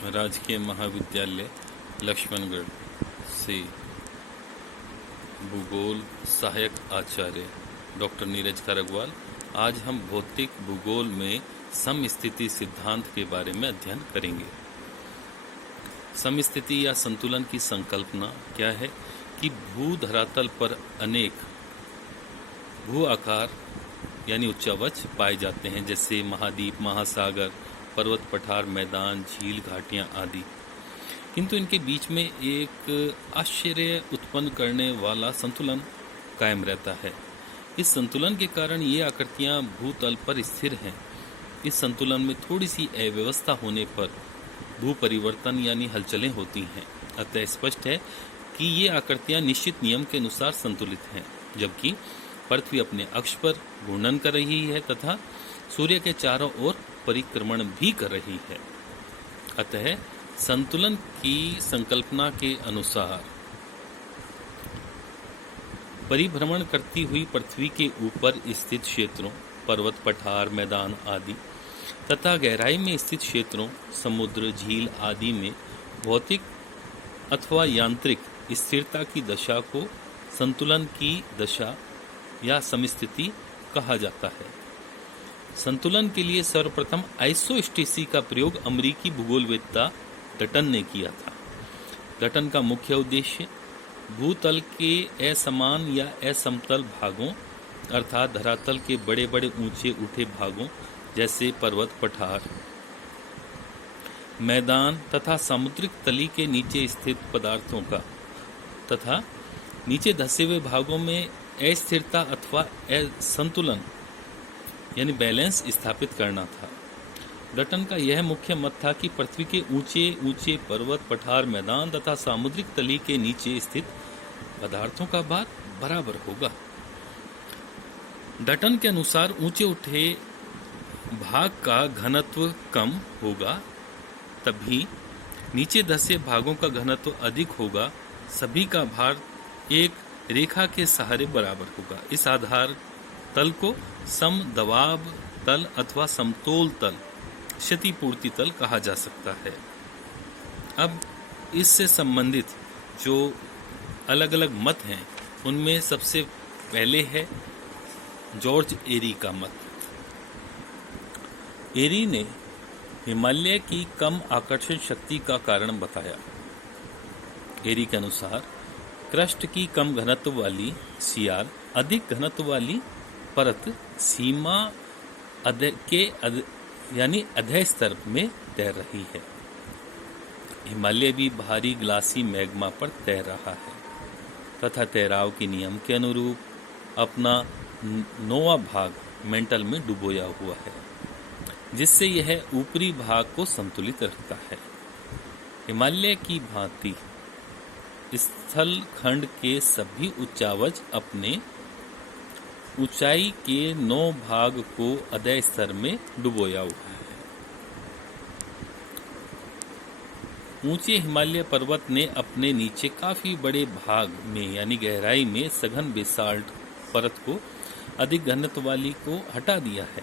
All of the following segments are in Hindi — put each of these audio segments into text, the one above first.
राजकीय महाविद्यालय लक्ष्मणगढ़ से भूगोल सहायक आचार्य डॉक्टर नीरज खरगवाल। आज हम भौतिक भूगोल में समस्थिति सिद्धांत के बारे में अध्ययन करेंगे। समस्थिति या संतुलन की संकल्पना क्या है कि भू धरातल पर अनेक भू आकार यानी उच्चावच पाए जाते हैं, जैसे महाद्वीप, महासागर, पर्वत, पठार, मैदान, झील, घाटियां आदि। किंतु इनके बीच में एक आश्चर्य उत्पन्न करने वाला संतुलन कायम रहता है। इस संतुलन के कारण ये आकृतियां भूतल पर स्थिर हैं। इस संतुलन में थोड़ी सी अव्यवस्था होने पर भू परिवर्तन यानी हलचलें होती हैं। अतः स्पष्ट है कि ये आकृतियां निश्चित नियम के अनुसार संतुलित हैं, जबकि पृथ्वी अपने अक्ष पर घूर्णन कर रही है तथा सूर्य के चारों ओर परिक्रमण भी कर रही है। अतः संतुलन की संकल्पना के अनुसार परिभ्रमण करती हुई पृथ्वी के ऊपर स्थित क्षेत्रों, पर्वत, पठार, मैदान आदि तथा गहराई में स्थित क्षेत्रों, समुद्र, झील आदि में भौतिक अथवा यांत्रिक स्थिरता की दशा को संतुलन की दशा या समस्थिति कहा जाता है। संतुलन के लिए सर्वप्रथम आइसोस्टेसी का प्रयोग अमेरिकी भूगोलवेत्ता डटन ने किया था। डटन का मुख्य उद्देश्य भूतल के असमान या असमतल भागों अर्थात धरातल के बड़े बड़े ऊंचे उठे भागों जैसे पर्वत, पठार, मैदान तथा सामुद्रिक तली के नीचे स्थित पदार्थों का तथा नीचे धसे हुए भागों में अस्थिरता अथवा असंतुलन यानी बैलेंस स्थापित करना था। डटन का यह मुख्य मत था कि पृथ्वी के ऊंचे ऊंचे पर्वत, पठार, मैदान तथा सामुद्रिक तली के नीचे स्थित पदार्थों का भार बराबर होगा। डटन के अनुसार ऊंचे उठे भाग का घनत्व कम होगा, तभी नीचे धसे भागों का घनत्व अधिक होगा। सभी का भार एक रेखा के सहारे बराबर होगा। इस आधार तल को सम दबाव तल अथवा समतोल तल, क्षतिपूर्ति तल कहा जा सकता है। अब इससे संबंधित जो अलग अलग मत हैं, उनमें सबसे पहले है जॉर्ज एरी का मत। एरी ने हिमालय की कम आकर्षण शक्ति का कारण बताया। एरी के अनुसार क्रस्ट की कम घनत्व वाली सियार अधिक घनत्व वाली परत सीमा यानी अधः स्तर में तैर रही है। हिमालय भी भारी ग्लासी मैग्मा पर तैर रहा है तथा तैराव के नियम के अनुरूप अपना 9वां भाग मेंटल में डुबोया हुआ है, जिससे यह ऊपरी भाग को संतुलित रखता है। हिमालय की भांति स्थल खंड के सभी उच्चावच अपने ऊंचाई के 9 भाग को अधः स्तर में डुबोया हुआ है। ऊंचे हिमालय पर्वत ने अपने नीचे काफी बड़े भाग में यानी गहराई में सघन बेसाल्ट परत को अधिक घनत्व वाली को हटा दिया है,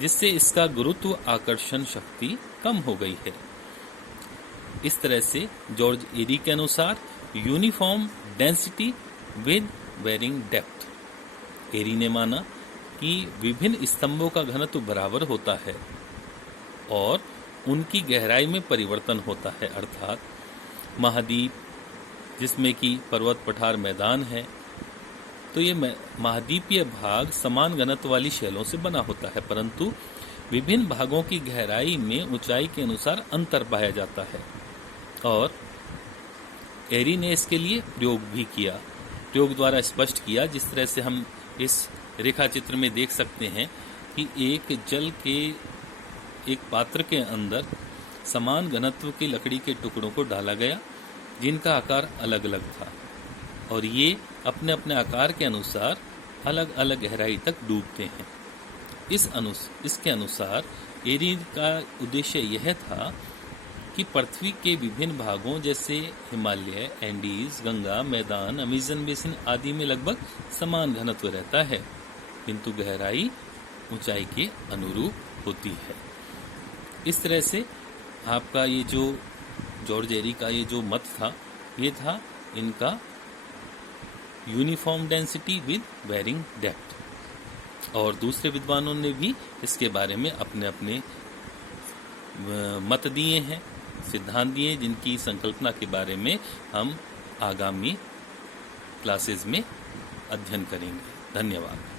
जिससे इसका गुरुत्व आकर्षण शक्ति कम हो गई है। इस तरह से जॉर्ज एरी के अनुसार uniform density with varying depth. Airy ने माना कि विभिन्न स्तंभों का घनत्व बराबर होता है और उनकी गहराई में परिवर्तन होता है, अर्थात महाद्वीप जिसमें कि पर्वत, पठार, मैदान है, तो ये महाद्वीपीय भाग समान घनत्व वाली शैलों से बना होता है, परंतु विभिन्न भागों की गहराई में ऊंचाई के अनुसार अंतर पाया जाता है। और एरी ने इसके लिए प्रयोग भी किया। प्रयोग द्वारा स्पष्ट किया, जिस तरह से हम इस रेखा चित्र में देख सकते हैं कि एक जल के एक पात्र के अंदर समान घनत्व की लकड़ी के टुकड़ों को डाला गया, जिनका आकार अलग अलग था, और ये अपने अपने आकार के अनुसार अलग अलग गहराई तक डूबते हैं। इसके अनुसार एरी का उद्देश्य यह था कि पृथ्वी के विभिन्न भागों जैसे हिमालय, एंडीज, गंगा, मैदान, अमेज़न बेसिन आदि में लगभग समान घनत्व रहता है, किंतु गहराई ऊंचाई के अनुरूप होती है। इस तरह से आपका ये जो जॉर्ज एरी का ये जो मत था, ये था इनका uniform density with varying depth. और दूसरे विद्वानों ने भी इसके बारे में अपने अपने मत दिए हैं, सिद्धांत दिए, जिनकी संकल्पना के बारे में हम आगामी क्लासेस में अध्ययन करेंगे। धन्यवाद।